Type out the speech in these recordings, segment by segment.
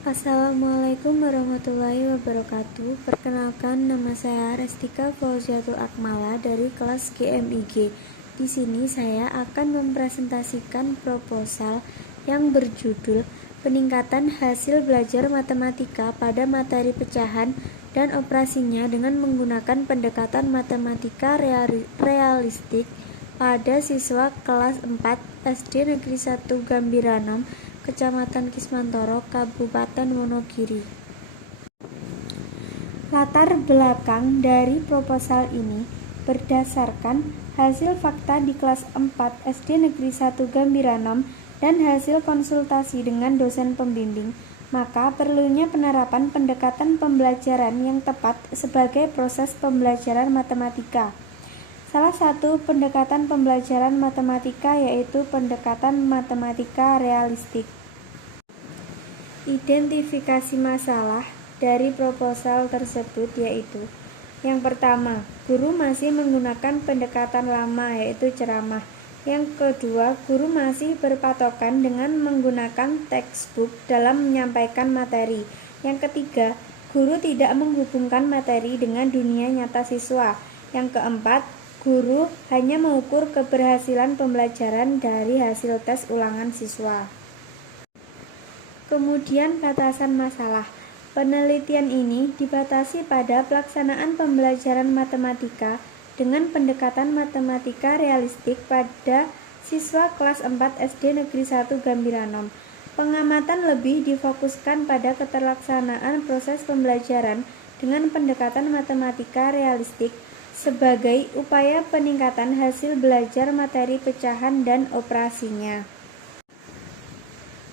Assalamualaikum warahmatullahi wabarakatuh. Perkenalkan, nama saya Restika Fauziatul Akmala dari kelas GMIG. Di sini saya akan mempresentasikan proposal yang berjudul Peningkatan Hasil Belajar Matematika pada Materi Pecahan dan Operasinya dengan menggunakan pendekatan matematika realistik pada siswa kelas 4 SD Negeri 1 Gambiranom, Kecamatan Kismantoro, Kabupaten Wonogiri. Latar belakang dari proposal ini berdasarkan hasil fakta di kelas 4 SD Negeri 1 Gambiranom dan hasil konsultasi dengan dosen pembimbing, maka perlunya penerapan pendekatan pembelajaran yang tepat sebagai proses pembelajaran matematika. Salah satu pendekatan pembelajaran matematika yaitu pendekatan matematika realistik. Identifikasi masalah dari proposal tersebut yaitu: yang pertama, guru masih menggunakan pendekatan lama yaitu ceramah. Yang kedua, guru masih berpatokan dengan menggunakan textbook dalam menyampaikan materi. Yang ketiga, guru tidak menghubungkan materi dengan dunia nyata siswa. Yang keempat, guru hanya mengukur keberhasilan pembelajaran dari hasil tes ulangan siswa. Kemudian batasan masalah. Penelitian ini dibatasi pada pelaksanaan pembelajaran matematika dengan pendekatan matematika realistik pada siswa kelas 4 SD Negeri 1 Gambiranom. Pengamatan lebih difokuskan pada keterlaksanaan proses pembelajaran dengan pendekatan matematika realistik sebagai upaya peningkatan hasil belajar materi pecahan dan operasinya.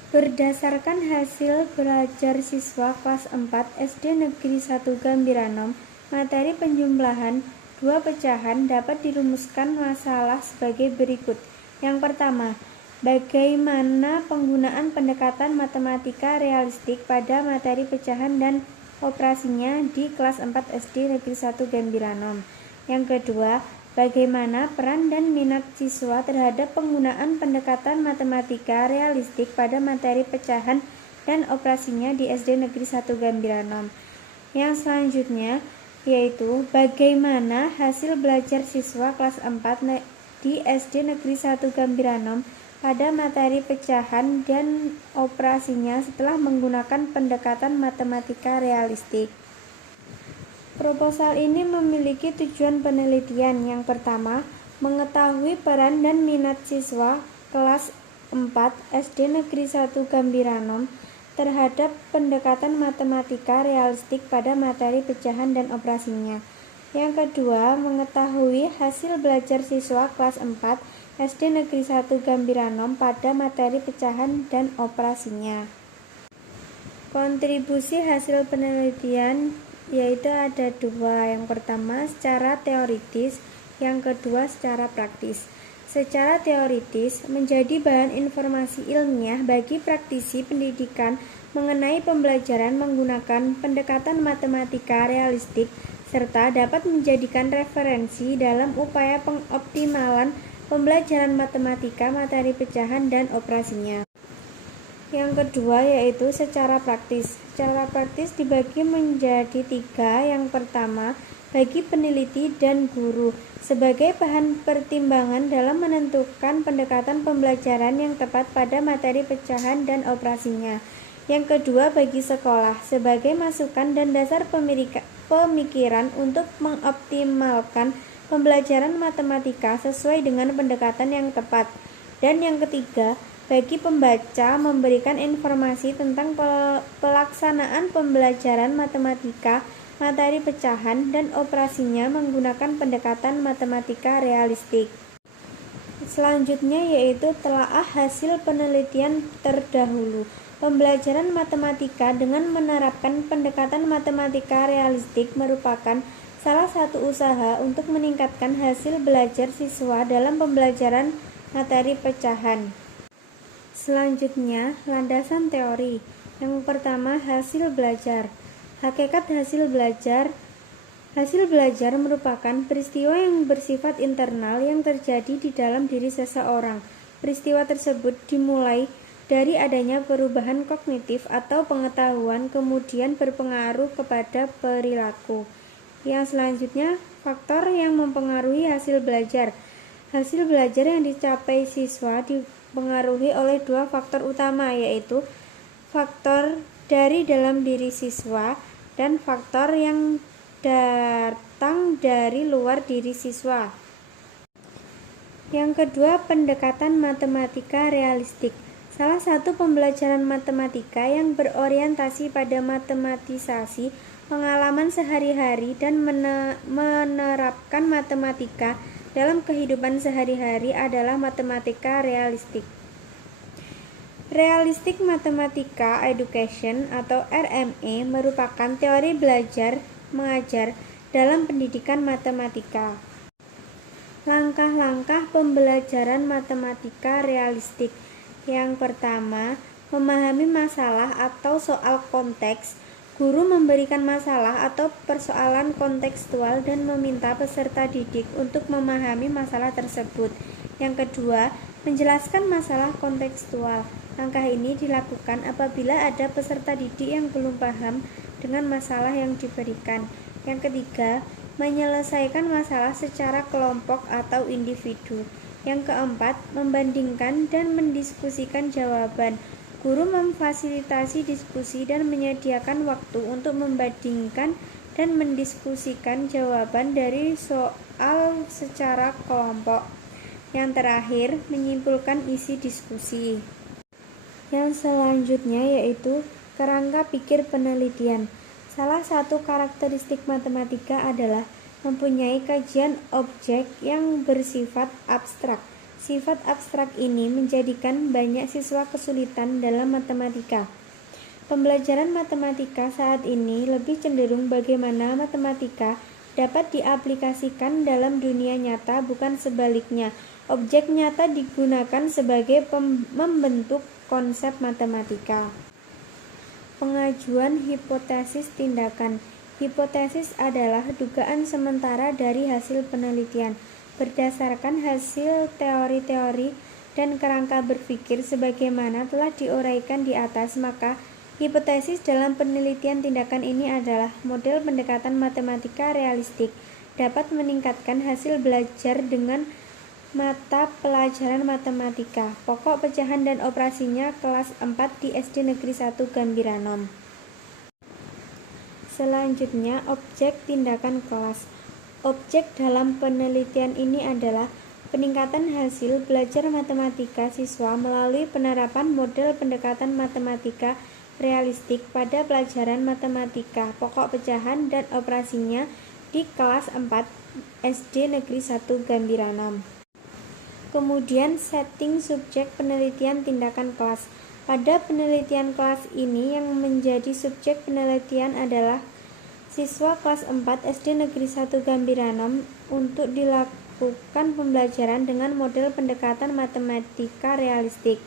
Berdasarkan hasil belajar siswa kelas 4 SD Negeri 1 Gambiranom, materi penjumlahan 2 pecahan dapat dirumuskan masalah sebagai berikut. Yang pertama, bagaimana penggunaan pendekatan matematika realistik pada materi pecahan dan operasinya di kelas 4 SD Negeri 1 Gambiranom. Yang kedua, bagaimana peran dan minat siswa terhadap penggunaan pendekatan matematika realistik pada materi pecahan dan operasinya di SD Negeri 1 Gambiranom. Yang selanjutnya yaitu bagaimana hasil belajar siswa kelas 4 di SD Negeri 1 Gambiranom pada materi pecahan dan operasinya setelah menggunakan pendekatan matematika realistik. Proposal ini memiliki tujuan penelitian. Yang pertama, mengetahui peran dan minat siswa kelas 4 SD Negeri 1 Gambiranom terhadap pendekatan matematika realistik pada materi pecahan dan operasinya. Yang kedua, mengetahui hasil belajar siswa kelas 4 SD Negeri 1 Gambiranom pada materi pecahan dan operasinya. Kontribusi hasil penelitian yaitu ada dua. Yang pertama secara teoritis, yang kedua secara praktis. Secara teoritis menjadi bahan informasi ilmiah bagi praktisi pendidikan mengenai pembelajaran menggunakan pendekatan matematika realistik serta dapat menjadikan referensi dalam upaya pengoptimalan pembelajaran matematika materi pecahan dan operasinya. Yang kedua yaitu secara praktis. Secara praktis dibagi menjadi 3. Yang pertama, bagi peneliti dan guru sebagai bahan pertimbangan dalam menentukan pendekatan pembelajaran yang tepat pada materi pecahan dan operasinya. Yang kedua, bagi sekolah sebagai masukan dan dasar pemikiran untuk mengoptimalkan pembelajaran matematika sesuai dengan pendekatan yang tepat. Dan yang ketiga, bagi pembaca memberikan informasi tentang pelaksanaan pembelajaran matematika materi pecahan dan operasinya menggunakan pendekatan matematika realistik. Selanjutnya yaitu telaah hasil penelitian terdahulu. Pembelajaran matematika dengan menerapkan pendekatan matematika realistik merupakan salah satu usaha untuk meningkatkan hasil belajar siswa dalam pembelajaran materi pecahan. Selanjutnya, landasan teori. Yang pertama, hasil belajar. Hakikat hasil belajar. Hasil belajar merupakan peristiwa yang bersifat internal yang terjadi di dalam diri seseorang. Peristiwa tersebut dimulai dari adanya perubahan kognitif atau pengetahuan kemudian berpengaruh kepada perilaku. Yang selanjutnya, faktor yang mempengaruhi hasil belajar. Hasil belajar yang dicapai siswa dipengaruhi oleh dua faktor utama, yaitu faktor dari dalam diri siswa dan faktor yang datang dari luar diri siswa. Yang kedua, pendekatan matematika realistik. Salah satu pembelajaran matematika yang berorientasi pada matematisasi pengalaman sehari-hari dan menerapkan matematika dalam kehidupan sehari-hari adalah matematika realistik. Realistic Mathematical Education atau RME merupakan teori belajar mengajar dalam pendidikan matematika. Langkah-langkah pembelajaran matematika realistik. Yang pertama, memahami masalah atau soal konteks. Guru memberikan masalah atau persoalan kontekstual dan meminta peserta didik untuk memahami masalah tersebut. Yang kedua, menjelaskan masalah kontekstual. Langkah ini dilakukan apabila ada peserta didik yang belum paham dengan masalah yang diberikan. Yang ketiga, menyelesaikan masalah secara kelompok atau individu. Yang keempat, membandingkan dan mendiskusikan jawaban. Guru memfasilitasi diskusi dan menyediakan waktu untuk membandingkan dan mendiskusikan jawaban dari soal secara kelompok. Yang terakhir, menyimpulkan isi diskusi. Yang selanjutnya yaitu kerangka pikir penelitian. Salah satu karakteristik matematika adalah mempunyai kajian objek yang bersifat abstrak. Sifat abstrak ini menjadikan banyak siswa kesulitan dalam matematika. Pembelajaran matematika saat ini lebih cenderung bagaimana matematika dapat diaplikasikan dalam dunia nyata, bukan sebaliknya. Objek nyata digunakan sebagai membentuk konsep matematika. Pengajuan hipotesis tindakan. Hipotesis adalah dugaan sementara dari hasil penelitian. Berdasarkan hasil teori-teori dan kerangka berpikir sebagaimana telah diuraikan di atas, maka hipotesis dalam penelitian tindakan ini adalah model pendekatan matematika realistik, dapat meningkatkan hasil belajar dengan mata pelajaran matematika, pokok pecahan dan operasinya kelas 4 di SD Negeri 1 Gambiranom. Selanjutnya, objek tindakan kelas. Objek dalam penelitian ini adalah peningkatan hasil belajar matematika siswa melalui penerapan model pendekatan matematika realistik pada pelajaran matematika, pokok pecahan dan operasinya di kelas 4 SD Negeri 1 Gambiranom. Kemudian, setting subjek penelitian tindakan kelas. Pada penelitian kelas ini yang menjadi subjek penelitian adalah siswa kelas 4 SD Negeri 1 Gambiranom untuk dilakukan pembelajaran dengan model pendekatan matematika realistik.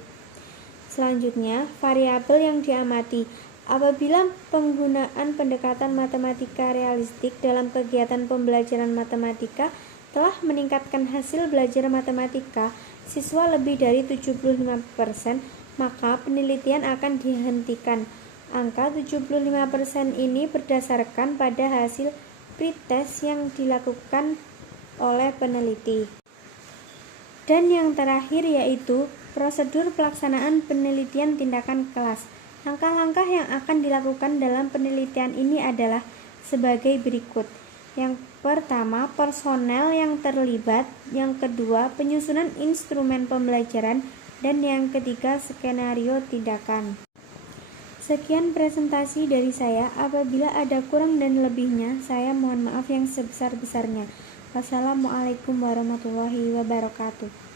Selanjutnya, variabel yang diamati. Apabila penggunaan pendekatan matematika realistik dalam kegiatan pembelajaran matematika telah meningkatkan hasil belajar matematika siswa lebih dari 75%, maka penelitian akan dihentikan. Angka 75% ini berdasarkan pada hasil pretest yang dilakukan oleh peneliti. Dan yang terakhir yaitu prosedur pelaksanaan penelitian tindakan kelas. Langkah-langkah yang akan dilakukan dalam penelitian ini adalah sebagai berikut. Yang pertama, personel yang terlibat. Yang kedua, penyusunan instrumen pembelajaran. Dan yang ketiga, skenario tindakan. Sekian presentasi dari saya. Apabila ada kurang dan lebihnya, saya mohon maaf yang sebesar-besarnya. Wassalamualaikum warahmatullahi wabarakatuh.